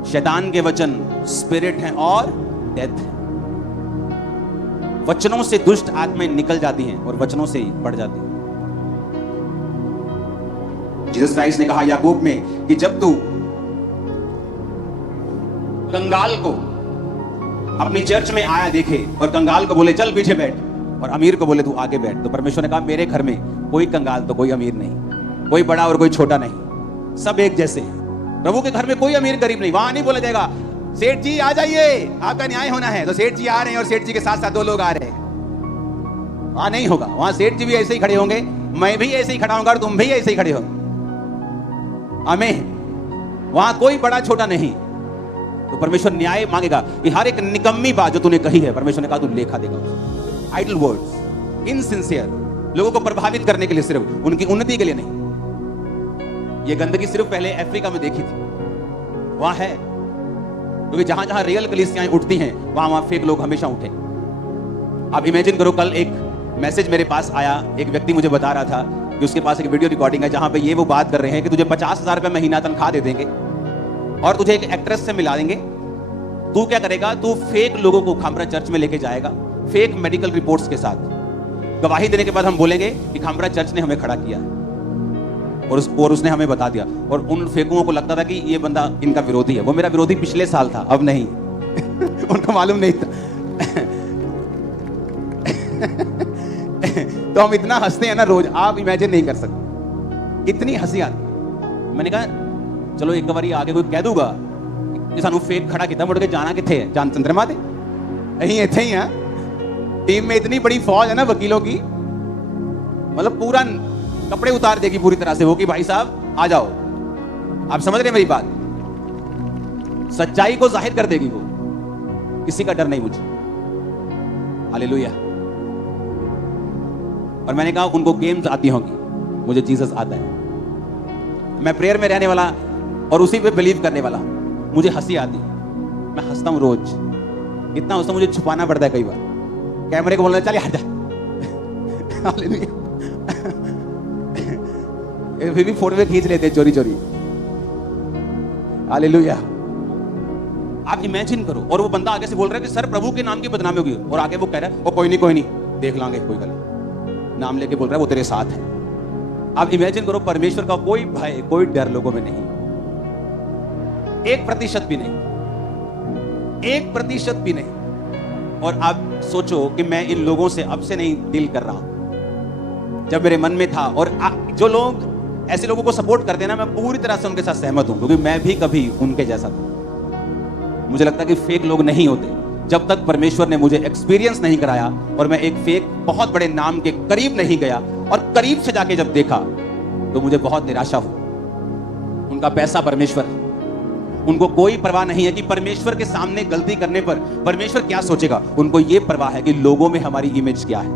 शैतान के वचन स्पिरिट हैं और डेथ है। वचनों से दुष्ट आत्माएं निकल जाती हैं और वचनों से ही बढ़ जाती हैं। जीसस क्राइस्ट ने कहा याकूब में कि जब तू कंगाल को अपनी चर्च में आया देखे और कंगाल को बोले चल पीछे बैठ, और अमीर को बोले तू आगे बैठ, तो परमेश्वर ने कहा मेरे घर में कोई कंगाल तो कोई अमीर नहीं, कोई बड़ा और कोई छोटा नहीं, सब एक जैसे हैं। प्रभु के घर में कोई अमीर गरीब नहीं। वहां नहीं बोला जाएगा सेठ जी आ जाइए, आपका न्याय होना है, तो सेठ जी आ रहे हैं और सेठ जी के साथ साथ 2 लोग आ रहे हैं। वहां नहीं होगा। वहां सेठ जी भी ऐसे ही खड़े होंगे, मैं भी ऐसे ही खड़ा होऊंगा और तुम भी ऐसे ही खड़े होंगे। आमीन। वहां कोई बड़ा छोटा नहीं। तो परमेश्वर न्याय मांगेगा कि हर एक निकम्मी बात जो तूने कही है, परमेश्वर ने कहा तू लेखा देगा। आइडल वर्ड्स, इनसिंसियर, लोगों को प्रभावित करने के लिए, सिर्फ उनकी उन्नति के लिए नहीं। ये गंदगी सिर्फ पहले अफ्रीका में देखी थी, वहां है। क्योंकि जहां जहां रियल कलीसियाएं उठती हैं, वहां फेक लोग हमेशा उठे। आप इमेजिन करो, कल एक मैसेज मेरे पास आया, एक व्यक्ति मुझे बता रहा था कि उसके पास एक वीडियो रिकॉर्डिंग है जहां पे ये वो बात कर रहे हैं कि तुझे 50,000 रुपए महीना तनख्वाह दे देंगे और तुझे एक एक्ट्रेस से मिला देंगे। तू क्या करेगा, तू फेक लोगों को खामरा चर्च में लेके जाएगा, फेक मेडिकल रिपोर्ट्स के साथ। गवाही देने के बाद हम बोलेंगे कि खामरा चर्च ने हमें खड़ा किया और उसने हमें बता दिया। और उन फेकुओं को लगता था कि ये बंदा इनका विरोधी है। वो मेरा विरोधी पिछले साल था, अब नहीं। उनको मालूम नहीं था। तो हम इतना हंसते हैं ना रोज, आप इमेजिन नहीं कर सकते, इतनी हंसी आती। मैंने कहा चलो एक बार आगे कोई कह दूंगा कि सानू फेक खड़ा किया, मुड़ के जाना किथे है, जान चंद्रमा दे अहीं इत्थे ही हैं। टीम में इतनी बड़ी फौज है ना वकीलों की, मतलब पूरा कपड़े उतार देगी पूरी तरह से वो कि भाई साहब आ जाओ। आप समझ रहे मेरी बात? सच्चाई को जाहिर कर देगी वो, किसी का डर नहीं मुझे। हालेलुया। और मैंने कहा उनको गेम्स आती होंगी, मुझे जीसस आता है। मैं प्रेयर में रहने वाला और उसी पे बिलीव करने वाला, मुझे हंसी आती, मैं हंसता हूं रोज। इतना हंसता मुझे छुपाना पड़ता है कई बार, कैमरे को बोलना चल आ जा। हालेलुया। फिर भी फोटो में खींच लेते हैं चोरी चोरी। हालेलुया। आप इमेजिन करो, और वो बंदा आगे से बोल रहा है कि सर प्रभु के नाम की बदनामी होगी, और आगे वो कह रहा है ओ कोई नहीं देख लांगे, कोई गल, नाम लेके बोल रहा है वो तेरे साथ है। आप इमेजिन करो, परमेश्वर का कोई भय, कोई डर लोगों में नहीं, 1% भी नहीं, 1% भी नहीं। और आप सोचो कि मैं इन लोगों से अब से नहीं डील कर रहा हूं, जब मेरे मन में था। और जो लोग ऐसे लोगों को सपोर्ट करते हैं ना, मैं पूरी तरह से उनके साथ सहमत हूं, क्योंकि मैं भी कभी उनके जैसा था। मुझे लगता है कि फेक लोग नहीं होते जब तक परमेश्वर ने मुझे एक्सपीरियंस नहीं कराया और मैं एक फेक बहुत बड़े नाम के करीब नहीं गया, और करीब से जाके जब देखा तो मुझे बहुत निराशा हुई। उनका पैसा परमेश्वर, उनको कोई परवाह नहीं है कि परमेश्वर के सामने गलती करने पर परमेश्वर क्या सोचेगा। उनको यह परवाह है कि लोगों में हमारी इमेज क्या है,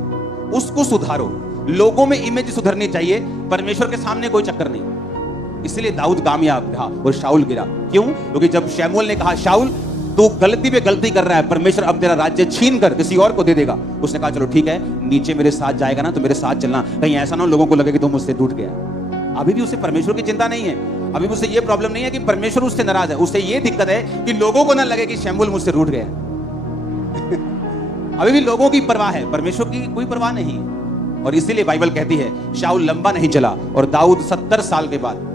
उसको सुधारो। लोगों में इमेज सुधरनी चाहिए, परमेश्वर के सामने कोई चक्कर नहीं। इसलिए दाऊद कामयाब रहा और शाऊल गिरा। क्यों? क्योंकि जब शमूएल ने कहा शाऊल तू गलती पे गलती कर रहा है, परमेश्वर अब तेरा राज्य छीन कर किसी और को दे देगा, उसने कहा चलो ठीक है, नीचे मेरे साथ जाएगा ना तो मेरे साथ चलना, कहीं ऐसा ना हो लोगों को लगे कि तुम मुझसे टूट गया। अभी भी उसे परमेश्वर की चिंता नहीं है, अभी भी उसे ये प्रॉब्लम नहीं है कि परमेश्वर उससे नाराज है। उससे ये दिक्कत है कि लोगों को ना लगे कि शमूएल मुझसे रूठ गया। अभी भी लोगों की परवाह है, परमेश्वर की कोई परवाह नहीं। और इसीलिए बाइबल कहती है शाऊल लंबा नहीं चला और दाऊद 70 साल के बाद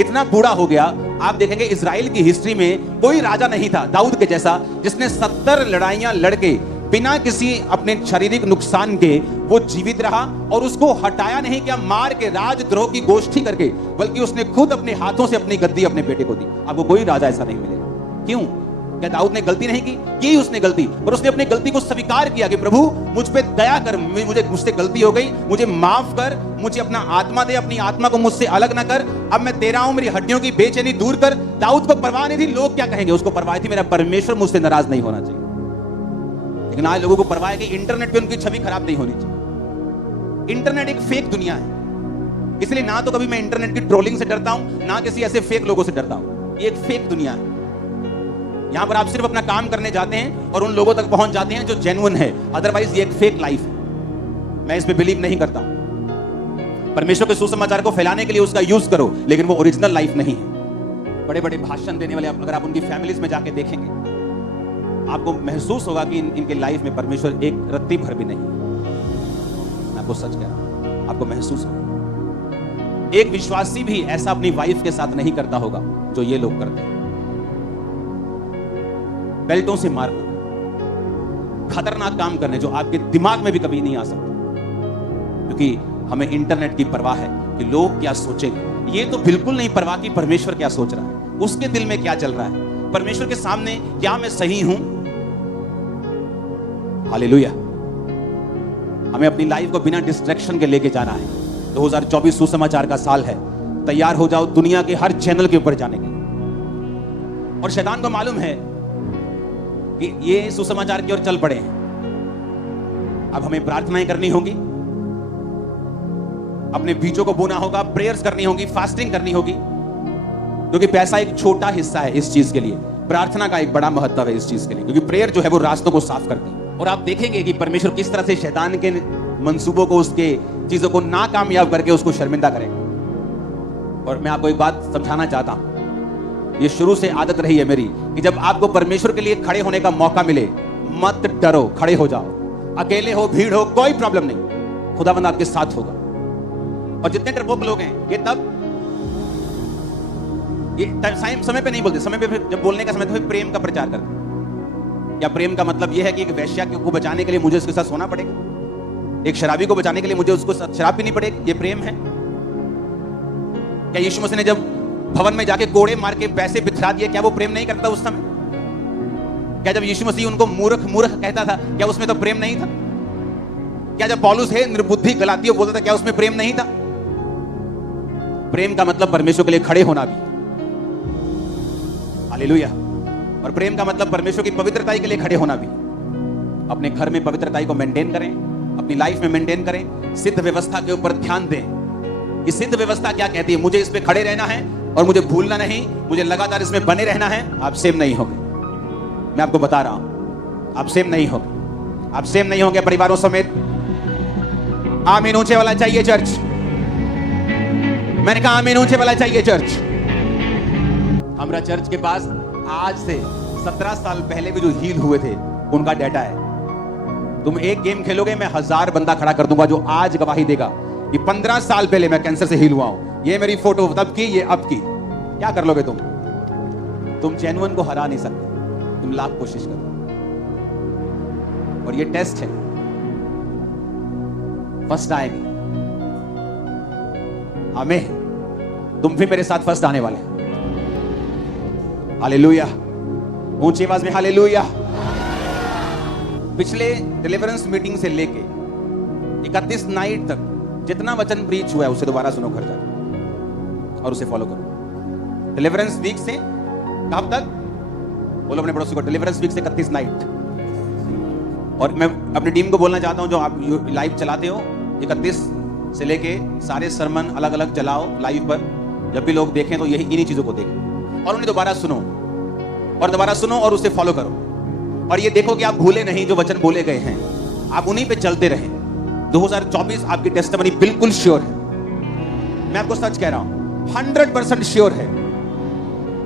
इतना बूढ़ा हो गया। आप देखेंगे इजराइल की हिस्ट्री में कोई राजा नहीं था दाऊद के जैसा, जिसने 70 लड़ाइयां लड़के बिना किसी अपने शारीरिक नुकसान के वो जीवित रहा और उसको हटाया नहीं, क्या मार के राजद्रोह की गोष्ठी करके, बल्कि उसने खुद अपने हाथों से अपनी गद्दी अपने बेटे को दी। आपको कोई राजा ऐसा नहीं मिलेगा। क्यों? क्या दाऊद ने गलती नहीं की? की उसने गलती, पर उसने अपनी गलती को स्वीकार किया कि प्रभु मुझ पे दया कर, मुझसे गलती हो गई, मुझे माफ कर, मुझे अपना आत्मा दे, अपनी आत्मा को मुझसे अलग ना कर, अब मैं तेरा हूं, मेरी हड्डियों की बेचैनी दूर कर। दाऊद को परवाह नहीं थी लोग क्या कहेंगे, उसको परवाह थी मेरा परमेश्वर मुझसे नाराज नहीं होना चाहिए। लेकिन आज लोगों को परवाह है कि इंटरनेट पे उनकी छवि खराब नहीं होनी चाहिए। इंटरनेट एक फेक दुनिया है, इसलिए ना तो कभी मैं इंटरनेट की ट्रोलिंग से डरता हूं, ना किसी ऐसे फेक लोगों से डरता हूं। ये एक फेक दुनिया है, यहां पर आप सिर्फ अपना काम करने जाते हैं और उन लोगों तक पहुंच जाते हैं जो जेन्युइन है, अदरवाइज ये एक फेक लाइफ है। मैं इस पे बिलीव नहीं करता हूं। परमेश्वर के सुसमाचार को फैलाने के लिए उसका यूज करो, लेकिन वो ओरिजिनल लाइफ नहीं है। बड़े बड़े भाषण देने वाले अगर आप उनकी फैमिलीज में जाके देखेंगे, आपको महसूस होगा कि इनके लाइफ में परमेश्वर एक रत्ती भर भी नहीं। मैं आपको सच कह रहा हूं, आपको महसूस होगा। एक विश्वासी भी ऐसा अपनी वाइफ के साथ नहीं करता होगा जो ये लोग करते हैं। बेल्टों से मारना, खतरनाक काम करने जो आपके दिमाग में भी कभी नहीं आ सकते, क्योंकि हमें इंटरनेट की परवाह है कि लोग क्या सोचेंगे। ये तो बिल्कुल नहीं परवाह कि परमेश्वर क्या सोच रहा है, उसके दिल में क्या चल रहा है, परमेश्वर के सामने क्या मैं सही हूं। हालेलुया। हमें अपनी लाइफ को बिना डिस्ट्रैक्शन के लेके जाना है। 2024 सुसमाचार का साल है, तैयार हो जाओ दुनिया के हर चैनल के ऊपर जाने के। और शैतान को मालूम है कि ये सुसमाचार की ओर चल पड़े हैं। अब हमें प्रार्थनाएं करनी होगी, अपने बीजों को बोना होगा, प्रेयर्स करनी होगी, फास्टिंग करनी होगी, क्योंकि पैसा एक छोटा हिस्सा है इस चीज के लिए, प्रार्थना का एक बड़ा महत्व है इस चीज के लिए, क्योंकि प्रेयर जो है वो रास्तों को साफ करती है। और आप देखेंगे कि परमेश्वर किस तरह से शैतान के मंसूबों को, उसके चीजों को नाकामयाब करके उसको शर्मिंदा करेगा। और मैं आपको एक बात समझाना चाहता हूं, ये शुरू से आदत रही है मेरी कि जब आपको परमेश्वर के लिए खड़े होने का मौका मिले, मत डरो, खड़े हो जाओ। अकेले हो, भीड़ हो, कोई प्रॉब्लम नहीं, खुदावंद आपके साथ होगा। और जितने डरपोक लोग हैं ये तब ये समय पे नहीं बोलते, समय पे जब बोलने का समय तो प्रेम का प्रचार करते। क्या प्रेम का मतलब यह है कि एक वेश्या को बचाने के लिए मुझे उसके साथ सोना पड़ेगा, एक शराबी को बचाने के लिए मुझे उसको शराब पीनी पड़ेगी? ये प्रेम है क्या? यीशु मसीह ने जब भवन में जाके कोड़े मार के पैसे बिथरा दिए, क्या वो प्रेम नहीं करता उस समय? क्या जब यीशु मसीह उनको मूर्ख मूर्ख कहता था, क्या उसमें तो प्रेम नहीं था? क्या जब पौलुस है निर्बुद्धि गलातियों बोलता था, क्या उसमें प्रेम नहीं था? प्रेम का मतलब परमेश्वर के लिए खड़े होना भी, हालेलुया। और प्रेम का मतलब परमेश्वर की पवित्रता के लिए खड़े होना भी। अपने घर में पवित्रता को मेंटेन करें, अपनी लाइफ में मेंटेन करें, सिद्ध व्यवस्था के ऊपर ध्यान दें। ये सिद्ध व्यवस्था क्या कहती है? मुझे इस पे खड़े रहना है और मुझे भूलना नहीं, मुझे लगातार इसमें बने रहना है। आप सेम नहीं होंगे, मैं आपको बता रहा हूं, आप सेम नहीं होंगे, आप सेम नहीं होंगे परिवारों समेत। आमीन ऊंचे वाला चाहिए चर्च। मैंने कहा आमीन ऊंचे वाला चाहिए चर्च। हमारा चर्च के पास आज से 17 साल पहले भी जो हील हुए थे उनका डाटा है। तुम एक गेम खेलोगे, मैं 1000 बंदा खड़ा कर दूंगा जो आज गवाही देगा कि 15 साल पहले मैं कैंसर से हील हुआ हूं। ये मेरी फोटो तब की, ये अब की। क्या कर लोगे तुम? तुम जेन्युइन को हरा नहीं सकते, तुम लाख कोशिश करो। और ये टेस्ट है, फर्स्ट आएंगे। आमीन। तुम भी मेरे साथ फर्स्ट आने वाले। हालेलुया, ऊंची आवाज में हालेलुया। पिछले डिलीवरेंस मीटिंग से लेके 31 नाइट तक जितना वचन प्रीच हुआ है उसे दोबारा सुनो घर जाकर और उसे फॉलो करो। डिलीवरेंस वीक से कब तक? बोलो अपने पड़ोसी को, डिलीवरेंस वीक से 31 नाइट। और मैं अपनी टीम को बोलना चाहता हूं, जो आप लाइव चलाते हो, 31 से लेके सारे सरमन अलग अलग चलाओ लाइव पर। जब भी लोग देखें तो यही इन्हीं चीजों को देखें और उन्हें दोबारा सुनो और दोबारा सुनो और उसे फॉलो करो। और ये देखो कि आप भूले नहीं जो वचन बोले गए हैं, आप उन्हीं पे चलते रहें। 2024 आपकी टेस्टिमनी बिल्कुल श्योर है। मैं आपको सच कह रहा हूं, 100% श्योर है।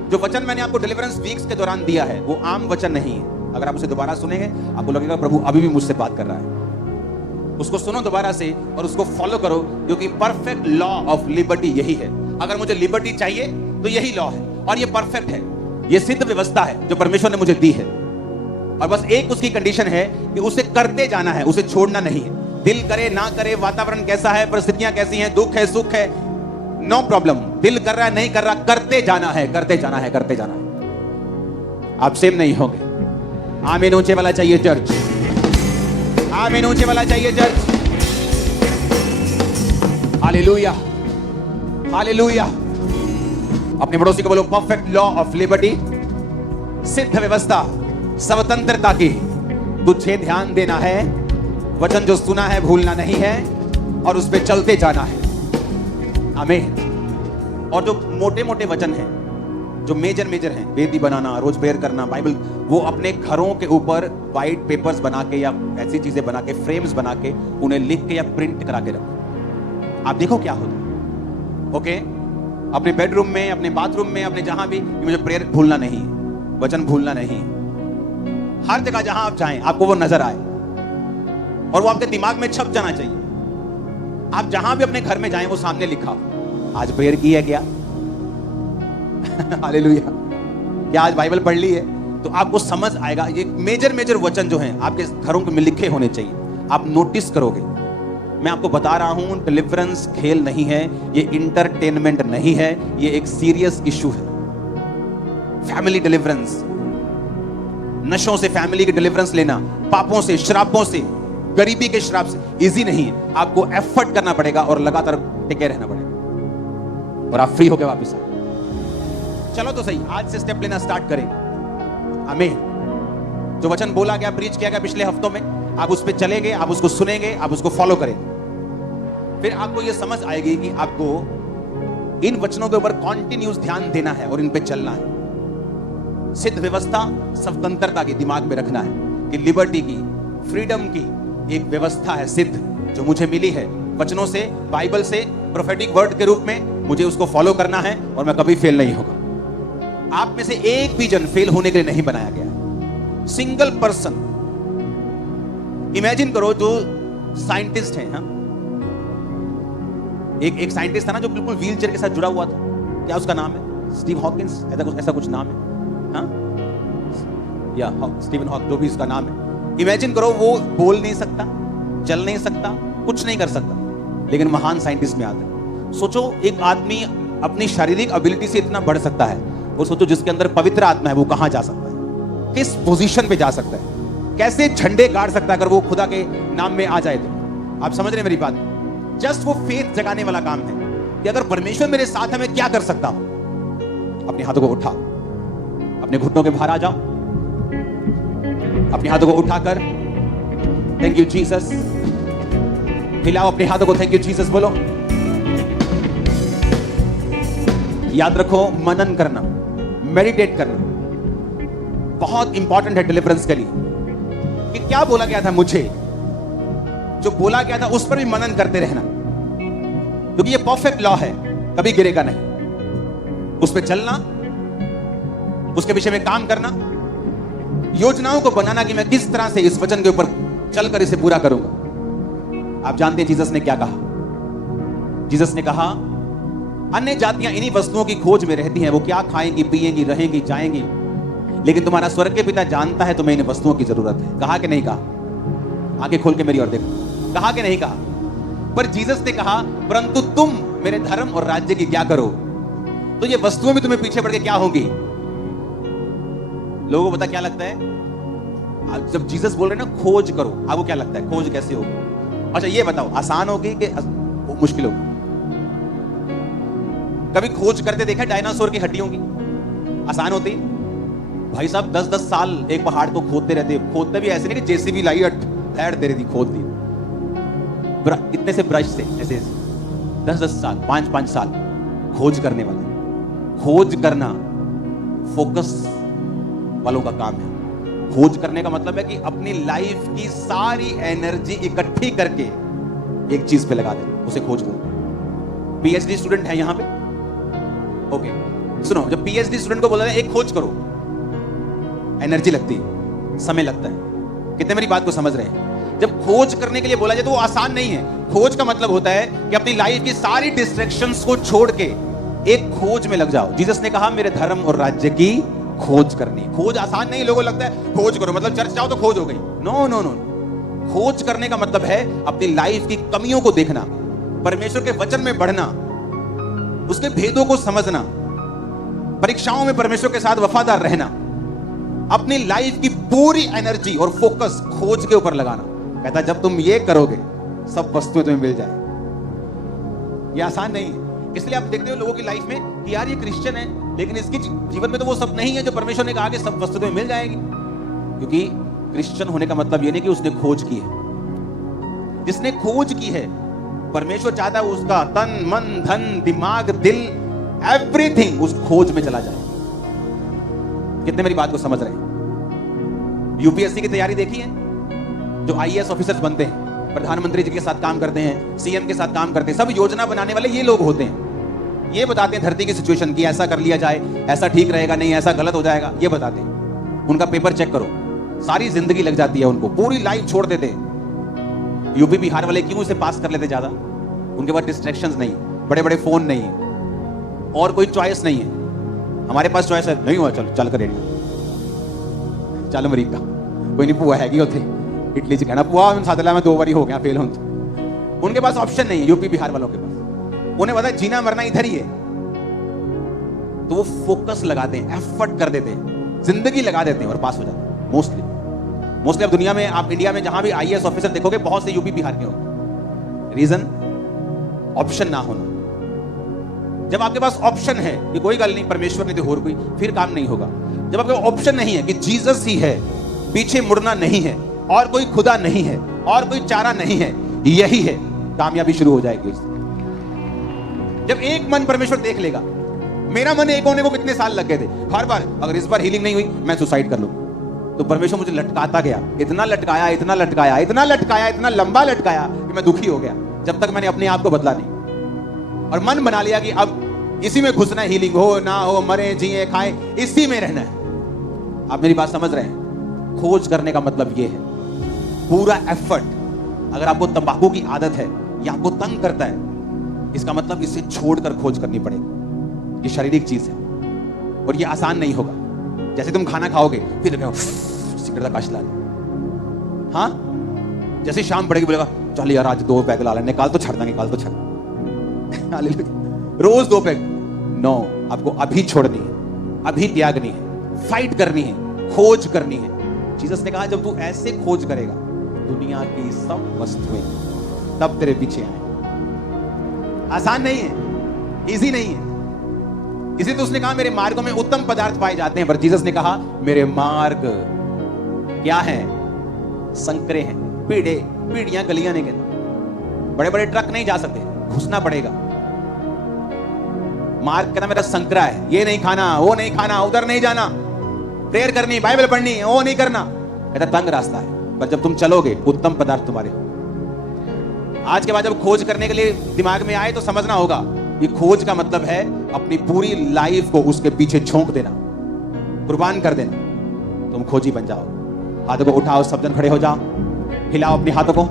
जो वचन मैंने आपको डिलीवरेंस वीक्स के दौरान दिया है वो आम वचन नहीं है। अगर आप उसे दोबारा सुनेंगे आपको लगेगा प्रभु अभी भी मुझसे बात कर रहा है। उसको सुनो दोबारा से और उसको फॉलो करो, क्योंकि परफेक्ट लॉ ऑफ लिबर्टी यही है। अगर मुझे लिबर्टी चाहिए तो यही लॉ है और ये परफेक्ट है, ये सिद्ध व्यवस्था है जो परमेश्वर ने मुझे दी है। और बस एक उसकी कंडीशन है कि उसे करते जाना है, उसे छोड़ना नहीं है। दिल करे ना करे, वातावरण कैसा है, परिस्थितियां कैसी हैं, दुख है सुख है, नो प्रॉब्लम। दिल कर रहा है नहीं कर रहा, करते जाना है, करते जाना है, करते जाना है। आप सेम नहीं होंगे। आमीन ऊंचे वाला चाहिए चर्च। आमीन ऊंचे वाला चाहिए चर्च। Hallelujah, hallelujah. अपने पड़ोसी को बोलो, परफेक्ट लॉ ऑफ लिबर्टी, सिद्ध व्यवस्था, स्वतंत्रता की तुझे ध्यान देना है। वचन जो सुना है भूलना नहीं है और उस पे चलते जाना है। आमीन। और जो मोटे मोटे वचन हैं, जो मेजर हैं, वेदी बनाना, रोज प्रेयर करना, बाइबल, वो अपने घरों के ऊपर वाइट पेपर्स बना के या ऐसी चीजें बना के, फ्रेम्स बना के, उन्हें लिख के या प्रिंट करा के रखो। आप देखो क्या होता है। ओके, अपने बेडरूम में, अपने बाथरूम में, अपने जहां भी, मुझे प्रेयर भूलना नहीं, वचन भूलना नहीं। हर जगह जहां आप जाएं आपको वो नजर आए और वो आपके दिमाग में छप जाना चाहिए। आप जहां भी अपने घर में जाएं वो सामने लिखा, आज प्रेयर की है क्या? हालेलुया। क्या आज बाइबल पढ़ ली है? तो आपको समझ आएगा। ये मेजर वचन जो हैं आपके घरों में लिखे होने चाहिए, आप नोटिस करोगे। मैं आपको बता रहा हूं, डिलीवरेंस खेल नहीं है, ये इंटरटेनमेंट नहीं है, ये एक सीरियस इशू है। फैमिली डिलीवरेंस, नशों से फैमिली की डिलीवरेंस लेना, पापों से, श्रापों से, गरीबी के श्राप से इजी नहीं है। आपको एफर्ट करना पड़ेगा और लगातार टिके रहना पड़ेगा और आप फ्री होकर वापस आए। चलो तो सही, आज से स्टेप लेना स्टार्ट करें। आमीन। जो वचन बोला गया, प्रीच किया गया पिछले हफ्तों में, आप उस पर चलेंगे, आप उसको सुनेंगे, आप उसको फॉलो करेंगे, फिर आपको यह समझ आएगी कि आपको इन वचनों के ऊपर कॉन्टिन्यूस ध्यान देना है और इन पे चलना है। सिद्ध व्यवस्था, स्वतंत्रता की दिमाग में रखना है कि लिबर्टी की, फ्रीडम की एक व्यवस्था है सिद्ध, जो मुझे मिली है वचनों से, बाइबल से, प्रोफेटिक वर्ड के रूप में। मुझे उसको फॉलो करना है और मैं कभी फेल नहीं होगा। आप में से एक भी जन फेल होने के लिए नहीं बनाया गया। सिंगल पर्सन, इमेजिन करो जो साइंटिस्ट है, हाँ? एक साइंटिस्ट था ना जो बिल्कुल व्हीलचेयर के साथ जुड़ा हुआ था, क्या उसका नाम है? स्टीव हॉकिंस, ऐसा कुछ नाम है, हाँ? या स्टीवन हॉक, जो भी उसका नाम है। इमेजिन करो वो बोल नहीं सकता, चल नहीं सकता, कुछ नहीं कर सकता, लेकिन महान साइंटिस्ट में आता है। सोचो एक आदमी अपनी शारीरिक एबिलिटी से इतना बढ़ सकता है, और सोचो जिसके अंदर पवित्र आत्मा है वो कहां जा सकता है, किस पोजीशन पे जा सकता है, कैसे झंडे गाड़ सकता है अगर वो खुदा के नाम में आ जाए तो। आप समझ रहे मेरी बात? जस्ट वो फेथ जगाने वाला काम है कि अगर परमेश्वर मेरे साथ है मैं क्या कर सकता हूं। अपने हाथों को उठा, अपने घुटनों के बाहर आ जाओ, अपने हाथों को उठाकर थैंक यू जीसस, हिलाओ अपने हाथों को, थैंक यू जीसस बोलो। याद रखो, मनन करना, मेडिटेट करना बहुत इंपॉर्टेंट है डिलीवरेंस के लिए, कि क्या बोला गया था मुझे, जो बोला गया था उस पर भी मनन करते रहना, क्योंकि ये परफेक्ट लॉ है, कभी गिरेगा नहीं। उस पर चलना, उसके विषय में काम करना, योजनाओं को बनाना कि मैं किस तरह से इस वचन के ऊपर चलकर इसे पूरा करूंगा। आप जानते हैं जीसस ने क्या कहा? जीसस ने कहा अन्य जातियां इन्हीं वस्तुओं की खोज में रहती हैं, वो क्या खाएंगी, पिएंगी, रहेंगी, जाएंगी, लेकिन तुम्हारा स्वर्ग के पिता जानता है तुम्हें इन वस्तुओं की जरूरत है। कहा कि नहीं कहा? आंखें खोल के मेरी ओर देखो, कहा कि नहीं कहा? पर जीसस ने कहा परंतु तुम मेरे धर्म और राज्य की क्या करो, तो ये वस्तुएं भी तुम्हें पीछे पड़ के क्या होंगी। लोगों को पता क्या लगता है जब जीसस बोल रहे हैं ना खोज करो, आपको क्या लगता है खोज कैसे होगी? अच्छा ये बताओ, आसान होगी कि मुश्किल होगी? कभी खोज करते देखा डायनासोर की हड्डियों की? आसान होती? भाई साहब 10-10 साल एक पहाड़ को खोदते रहते, खोदते भी ऐसे नहीं कि जेसीबी लाई धैर दे रही थी, खोद दी इतने से ब्रश से ऐसे 10-10 साल, 5-5 साल खोज करने वाले। खोज करना फोकस वालों का काम है। खोज करने का मतलब है कि अपनी लाइफ की सारी एनर्जी इकट्ठी करके एक चीज पे लगा दे, उसे खोज करो। पीएचडी स्टूडेंट है यहां पे? ओके सुनो, जब पीएचडी स्टूडेंट को बोला जाए एक खोज करो, एनर्जी लगती है, समय लगता है। कितने मेरी बात को समझ रहे हैं? जब खोज करने के लिए बोला जाए तो वो आसान नहीं है। खोज का मतलब होता है कि अपनी लाइफ की सारी डिस्ट्रैक्शंस को छोड़ के एक खोज में लग जाओ। जीसस ने कहा मेरे धर्म और राज्य की खोज करनी। खोज आसान नहीं, लोगों को लगता है खोज करो मतलब चर्च जाओ तो खोज हो गई। नो नो नो, खोज करने का मतलब है अपनी लाइफ की कमियों को देखना, परमेश्वर के वचन में बढ़ना, उसके भेदों को समझना, परीक्षाओं में परमेश्वर के साथ वफादार रहना, अपनी लाइफ की पूरी एनर्जी और फोकस खोज के ऊपर लगाना। कहता जब तुम ये करोगे सब वस्तुएं तुम्हें मिल जाए। ये आसान नहीं है। इसलिए आप देखते हो लोगों की लाइफ में कि यार ये क्रिश्चियन है लेकिन इसके जीवन में तो वो सब नहीं है जो परमेश्वर ने कहा कि सब वस्तुएं तुम्हें मिल जाएगी। क्योंकि क्रिश्चियन होने का मतलब ये नहीं कि उसने खोज की है। जिसने खोज की है परमेश्वर चाहता है उसका तन मन धन दिमाग दिल एवरीथिंग उस खोज में चला जाए। कितने मेरी बात को समझ रहे हैं? यूपीएससी की तैयारी देखी है? जो आईएएस ऑफिसर्स बनते हैं, प्रधानमंत्री जी के साथ काम करते हैं, सीएम के साथ काम करते हैं, सब योजना बनाने वाले ये लोग होते हैं। ये बताते हैं धरती की सिचुएशन की, ऐसा कर लिया जाए, ऐसा ठीक रहेगा, नहीं ऐसा गलत हो जाएगा, ये बताते हैं। उनका पेपर चेक करो, सारी जिंदगी लग जाती है उनको, पूरी लाइफ छोड़ देते हैं। यूपी बिहार वाले क्यों इसे पास कर लेते ज्यादा? उनके पास डिस्ट्रैक्शंस नहीं, बड़े बड़े फोन नहीं है और कोई चॉइस नहीं है। हमारे पास चॉइस है, नहीं हुआ चल चल कर चल अमरीका कोई नहीं, पुआ हैगी उथे इटली च कहना पुआ सादला में 2 बारी हो गया फेल हो। उनके पास ऑप्शन नहीं है यूपी बिहार वालों के पास। उन्हें पता है जीना मरना इधर ही है, तो वो फोकस लगाते हैं, एफर्ट कर देते हैं, जिंदगी लगा देते हैं और पास हो जाते हैं। मोस्टली अब दुनिया में, आप इंडिया में जहां भी आईएएस ऑफिसर देखोगे बहुत से यूपी बिहार के होंगे। रीजन ऑप्शन ना होना। जब आपके पास ऑप्शन है कि कोई गल नहीं परमेश्वर नहीं तो और कोई, फिर काम नहीं होगा। जब आपके ऑप्शन नहीं है कि जीसस ही है, पीछे मुड़ना नहीं है, और कोई खुदा नहीं है, और कोई चारा नहीं है, यही है, कामयाबी शुरू हो जाएगी। जब एक मन परमेश्वर देख लेगा, मेरा मन एक होने को कितने साल लग गए थे, हर बार अगर इस बार हीलिंग नहीं हुई मैं सुसाइड कर लूं, तो परमेश्वर मुझे लटकाता गया, इतना लटकाया, इतना लटकाया, इतना लटकाया, इतना लंबा लटकाया कि मैं दुखी हो गया, जब तक मैंने अपने आप को बदला नहीं। और मन बना लिया कि अब इसी में घुसना है, हीलिंग हो ना हो, मरे जिए खाएं, इसी में रहना है। आप मेरी बात समझ रहे हैं? खोज करने का मतलब ये है, पूरा एफर्ट। अगर आपको तंबाकू की आदत है या आपको तंग करता है, इसका मतलब इसे छोड़कर खोज करनी पड़ेगी। ये शारीरिक चीज है और ये आसान नहीं होगा। जैसे तुम खाना खाओगे फिर सिगरेट का काश ला लो, हाँ, जैसे शाम पड़ेगी बोलेगा चल यार आज 2 पैग ला ले, निकाल तो छड़ना, निकाल तो छड़ रोज 2 पैग। नो, आपको अभी छोड़नी है, अभी त्यागनी है, फाइट करनी है, खोज करनी है। जीसस ने कहा जब तू ऐसे खोज करेगा दुनिया की सब वस्तुएं तब तेरे पीछे आए। आसान नहीं है, इजी नहीं है। इसी तो उसने कहा मेरे मार्गों में उत्तम पदार्थ पाए जाते हैं, पर जीसस ने कहा मेरे मार्ग क्या है? संकरे हैं, पीढ़ियां गलियां नहीं कहते, बड़े बड़े ट्रक नहीं जा सकते, घुसना पड़ेगा। मार्ग कहना मेरा संकरा है, ये नहीं खाना, वो नहीं खाना, उधर नहीं जाना, प्रेयर करनी, बाइबल पढ़नी, वो नहीं करना, कहता तंग रास्ता है। पर जब तुम चलोगे उत्तम पदार्थ तुम्हारे। आज के बाद जब खोज करने के लिए दिमाग में आए तो समझना होगा ये खोज का मतलब है अपनी पूरी लाइफ को उसके पीछे झोंक देना, कुर्बान कर देना। तुम खोजी बन जाओ। हाथों को उठाओ, सब जन खड़े हो जाओ, हिलाओ अपने हाथों को।